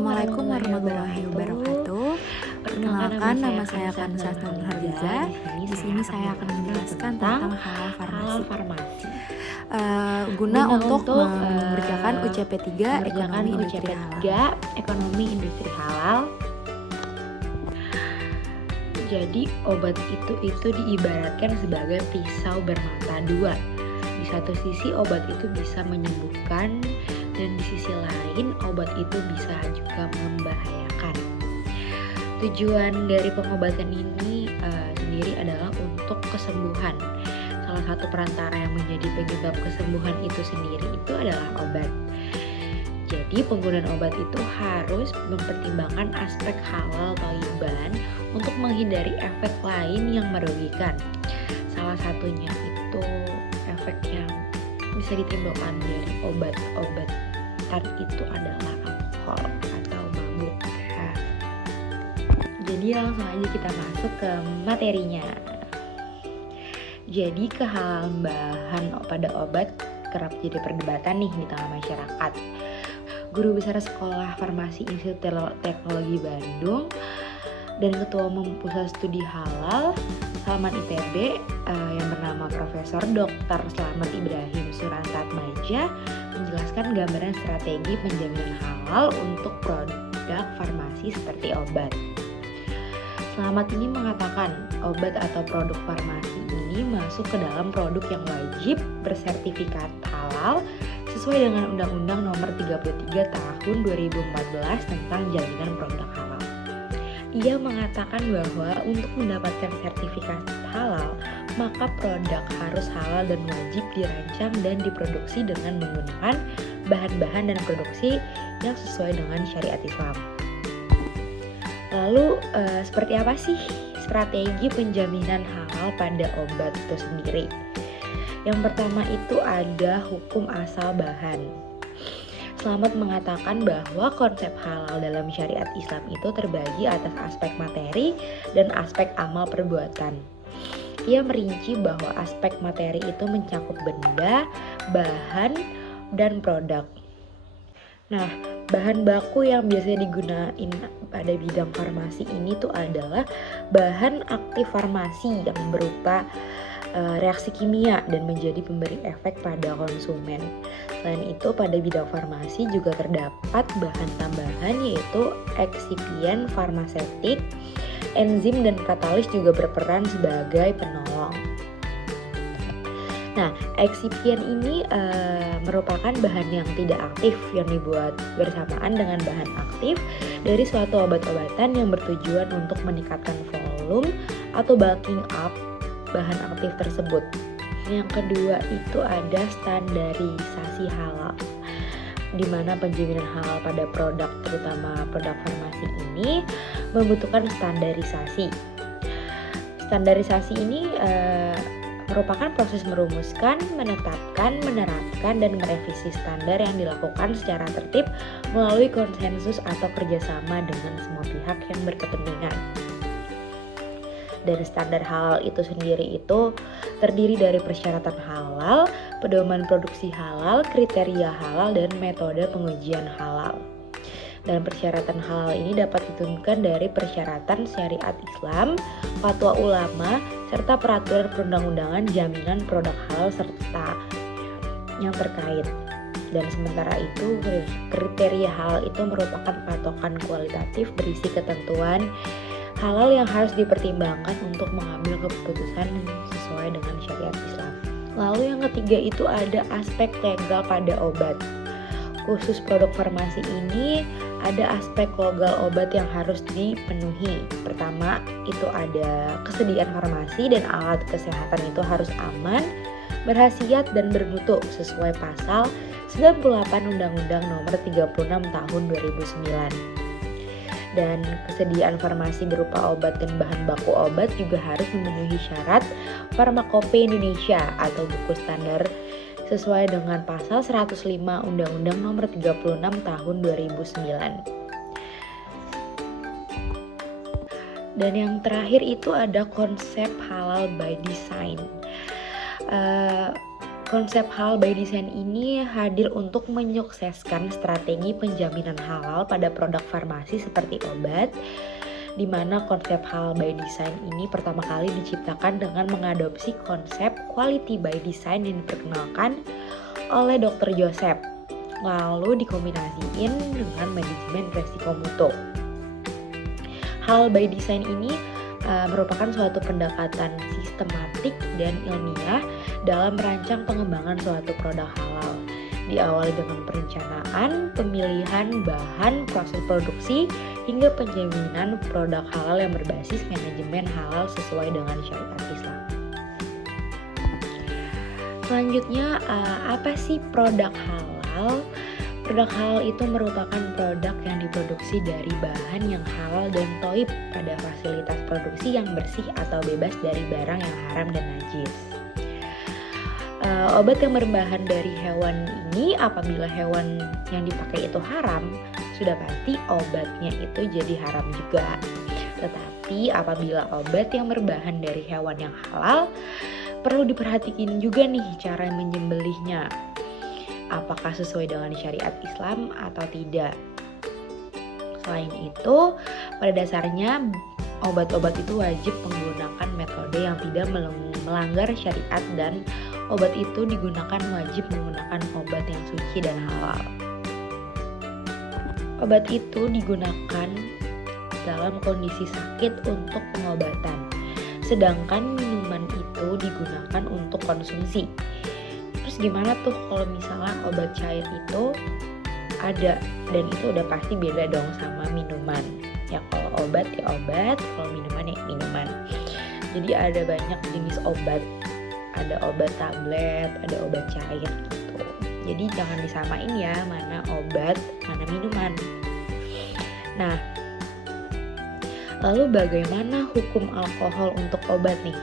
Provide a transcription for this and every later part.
Assalamualaikum warahmatullahi wabarakatuh. Perkenalkan, nama saya Kansa Nurhaliza. Di sini saya akan menjelaskan tentang halal farmasi. Guna untuk mengerjakan UCP 3 Ekonomi Industri Halal. Jadi obat itu diibaratkan sebagai pisau bermata dua. Di satu sisi obat itu bisa menyembuhkan, dan di sisi lain obat itu bisa juga membahayakan. Tujuan dari pengobatan ini sendiri adalah untuk kesembuhan. Salah satu perantara yang menjadi penyebab kesembuhan itu sendiri itu adalah obat. Jadi penggunaan obat itu harus mempertimbangkan aspek halal thayyiban untuk menghindari efek lain yang merugikan. Salah satunya itu efek yang bisa ditimbulkan dari obat-obatan itu adalah alkohol atau mabuk. Jadi langsung aja kita masuk ke materinya. Jadi kehalalan bahan pada obat kerap jadi perdebatan nih di tengah masyarakat. Guru Besar Sekolah Farmasi Institut Teknologi Bandung dan Ketua Umum Pusat Studi Halal Salman ITB yang bernama Profesor Dr. Slamet Ibrahim Surantatmaja menjelaskan gambaran strategi penjaminan halal untuk produk farmasi seperti obat. Slamet ini mengatakan obat atau produk farmasi ini masuk ke dalam produk yang wajib bersertifikat halal sesuai dengan Undang-Undang Nomor 33 Tahun 2014 tentang Jaminan Produk Halal. Ia mengatakan bahwa untuk mendapatkan sertifikat halal, maka produk harus halal dan wajib dirancang dan diproduksi dengan menggunakan bahan-bahan dan produksi yang sesuai dengan syariat Islam. Lalu seperti apa sih strategi penjaminan halal pada obat itu sendiri? Yang pertama itu ada hukum asal bahan. Slamet mengatakan bahwa konsep halal dalam syariat Islam itu terbagi atas aspek materi dan aspek amal perbuatan. Ia merinci bahwa aspek materi itu mencakup benda, bahan, dan produk. Nah, bahan baku yang biasanya digunain pada bidang farmasi ini tuh adalah bahan aktif farmasi yang berupa reaksi kimia dan menjadi pemberi efek pada konsumen. Selain itu, pada bidang farmasi juga terdapat bahan tambahan yaitu eksipien farmaseutik, enzim dan katalis juga berperan sebagai penolong. Nah, eksipien ini merupakan bahan yang tidak aktif yang dibuat bersamaan dengan bahan aktif dari suatu obat-obatan yang bertujuan untuk meningkatkan volume atau bulking up bahan aktif tersebut. Yang kedua itu ada standarisasi halal, di mana penjaminan halal pada produk, terutama produk farmasi ini, membutuhkan standarisasi. Standarisasi ini merupakan proses merumuskan, menetapkan, menerapkan, dan merevisi standar yang dilakukan secara tertib melalui konsensus atau kerjasama dengan semua pihak yang berkepentingan. Dan standar halal itu sendiri itu terdiri dari persyaratan halal, pedoman produksi halal, kriteria halal, dan metode pengujian halal. Dan persyaratan halal ini dapat ditentukan dari persyaratan syariat Islam, fatwa ulama, serta peraturan perundang-undangan jaminan produk halal serta yang terkait. Dan sementara itu kriteria halal itu merupakan patokan kualitatif berisi ketentuan halal yang harus dipertimbangkan untuk mengambil keputusan sesuai dengan syariat Islam. Lalu yang ketiga itu ada aspek legal pada obat. Khusus produk farmasi ini ada aspek legal obat yang harus dipenuhi. Pertama itu ada kesediaan farmasi dan alat kesehatan itu harus aman, berhasiat dan bermutu sesuai pasal 98 Undang-Undang Nomor 36 Tahun 2009. Dan kesediaan farmasi berupa obat dan bahan baku obat juga harus memenuhi syarat Farmakope Indonesia atau buku standar sesuai dengan pasal 105 Undang-Undang Nomor 36 Tahun 2009. Dan yang terakhir itu ada konsep halal by design. Konsep halal by design ini hadir untuk menyukseskan strategi penjaminan halal pada produk farmasi seperti obat, di mana konsep halal by design ini pertama kali diciptakan dengan mengadopsi konsep quality by design yang diperkenalkan oleh Dr. Joseph, lalu dikombinasiin dengan manajemen resiko mutu. Halal by design ini merupakan suatu pendekatan sistematik dan ilmiah dalam merancang pengembangan suatu produk halal. Diawali dengan perencanaan, pemilihan bahan, proses produksi, hingga penjaminan produk halal yang berbasis manajemen halal sesuai dengan syariat Islam. Selanjutnya, apa sih produk halal? Produk halal itu merupakan produk yang diproduksi dari bahan yang halal dan thayyib pada fasilitas produksi yang bersih atau bebas dari barang yang haram dan najis. Obat yang berbahan dari hewan ini, apabila hewan yang dipakai itu haram, sudah pasti obatnya itu jadi haram juga. Tetapi apabila obat yang berbahan dari hewan yang halal, perlu diperhatikan juga nih cara menyembelihnya. Apakah sesuai dengan syariat Islam atau tidak. Selain itu, pada dasarnya obat-obat itu wajib menggunakan metode yang tidak melanggar syariat, dan obat itu digunakan wajib menggunakan obat yang suci dan halal. Obat itu digunakan dalam kondisi sakit untuk pengobatan, sedangkan minuman itu digunakan untuk konsumsi. Terus gimana tuh kalau misalnya obat cair itu ada, dan itu udah pasti beda dong sama minuman. Ya kalau obat ya obat, kalau minuman ya minuman. Jadi ada banyak jenis obat. Ada obat tablet, ada obat cair gitu. Jadi jangan disamain ya, mana obat, mana minuman. Nah, lalu bagaimana hukum alkohol untuk obat nih?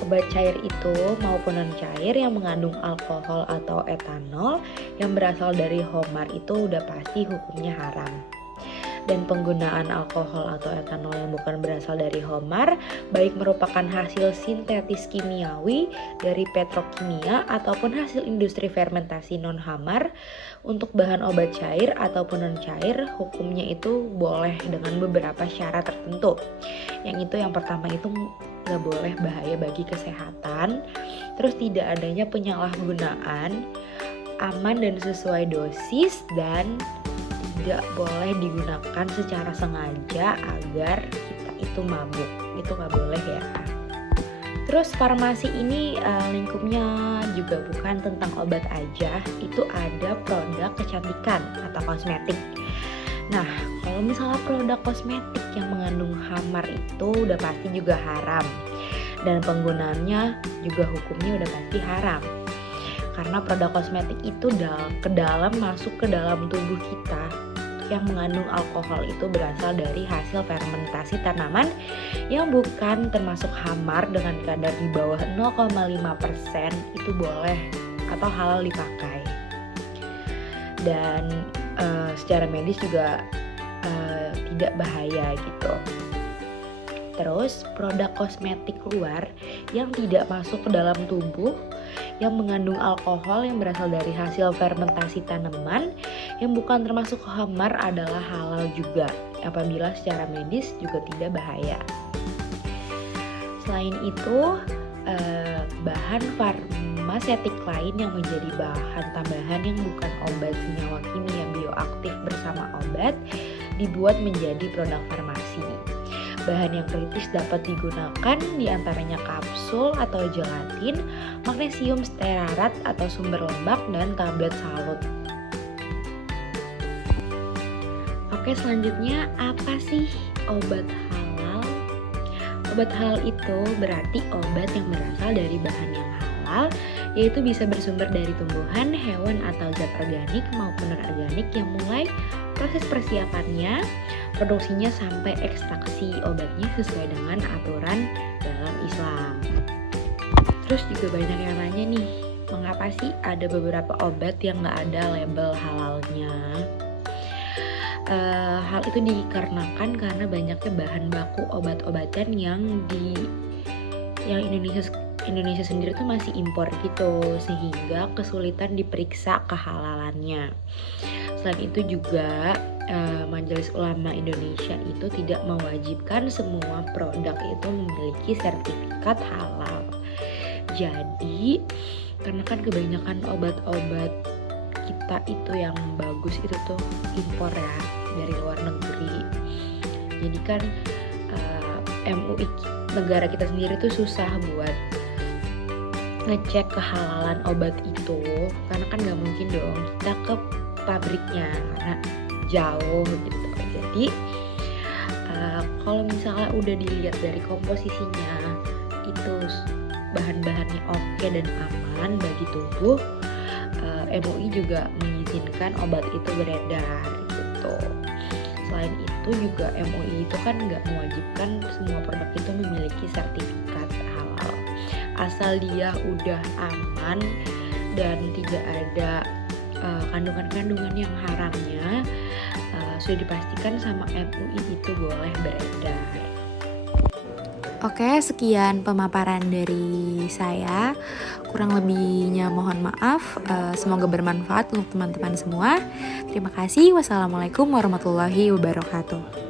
Obat cair itu maupun non-cair yang mengandung alkohol atau etanol yang berasal dari khamar itu udah pasti hukumnya haram. Dan penggunaan alkohol atau etanol yang bukan berasal dari khamar, baik merupakan hasil sintetis kimiawi dari petrokimia ataupun hasil industri fermentasi non-khamar, untuk bahan obat cair ataupun non-cair, hukumnya itu boleh dengan beberapa syarat tertentu. Yang itu yang pertama itu gak boleh bahaya bagi kesehatan, terus tidak adanya penyalahgunaan, aman dan sesuai dosis, dan tidak boleh digunakan secara sengaja agar kita itu mabuk. Itu gak boleh ya. Terus farmasi ini lingkupnya juga bukan tentang obat aja, itu ada produk kecantikan atau kosmetik. Nah, kalau misalnya produk kosmetik yang mengandung khamar itu udah pasti juga haram, dan penggunaannya juga hukumnya udah pasti haram. Karena produk kosmetik itu masuk ke dalam tubuh kita yang mengandung alkohol itu berasal dari hasil fermentasi tanaman yang bukan termasuk khamar dengan kadar di bawah 0,5% itu boleh atau halal dipakai. Dan secara medis juga tidak bahaya gitu. Terus produk kosmetik luar yang tidak masuk ke dalam tubuh yang mengandung alkohol yang berasal dari hasil fermentasi tanaman yang bukan termasuk khamar adalah halal juga apabila secara medis juga tidak bahaya. Selain itu, bahan farmasetik lain yang menjadi bahan tambahan yang bukan obat senyawa kimia bioaktif bersama obat dibuat menjadi produk farmasi. Bahan yang kritis dapat digunakan diantaranya kapsul atau gelatin, magnesium stearat atau sumber lemak, dan tablet salut. Oke, selanjutnya apa sih obat halal? Obat halal itu berarti obat yang berasal dari bahan yang halal, yaitu bisa bersumber dari tumbuhan, hewan, atau zat organik maupun non-organik yang mulai proses persiapannya, produksinya sampai ekstraksi obatnya sesuai dengan aturan dalam Islam. Terus juga banyak yang nanya nih, mengapa sih ada beberapa obat yang gak ada label halalnya? Hal itu dikarenakan karena banyaknya bahan baku obat-obatan yang Indonesia Indonesia sendiri tuh masih impor gitu, sehingga kesulitan diperiksa kehalalannya. Selain itu juga Majelis Ulama Indonesia itu tidak mewajibkan semua produk itu memiliki sertifikat halal. Jadi karena kan kebanyakan obat-obat kita itu yang bagus itu tuh impor ya, dari luar negeri. Jadi kan MUI negara kita sendiri tuh susah buat ngecek kehalalan obat itu, karena kan nggak mungkin dong kita ke pabriknya karena jauh gitu. Jadi kalau misalnya udah dilihat dari komposisinya itu bahan-bahannya oke dan aman bagi tubuh, MUI juga mengizinkan obat itu beredar gitu. Selain itu juga MUI itu kan nggak mewajibkan semua produk itu memiliki sertifikat halal, asal dia udah aman dan tidak ada kandungan-kandungan yang haramnya, sudah dipastikan sama MUI itu boleh beredar. Oke, sekian pemaparan dari saya. Kurang lebihnya mohon maaf. Semoga bermanfaat untuk teman-teman semua. Terima kasih. Wassalamualaikum warahmatullahi wabarakatuh.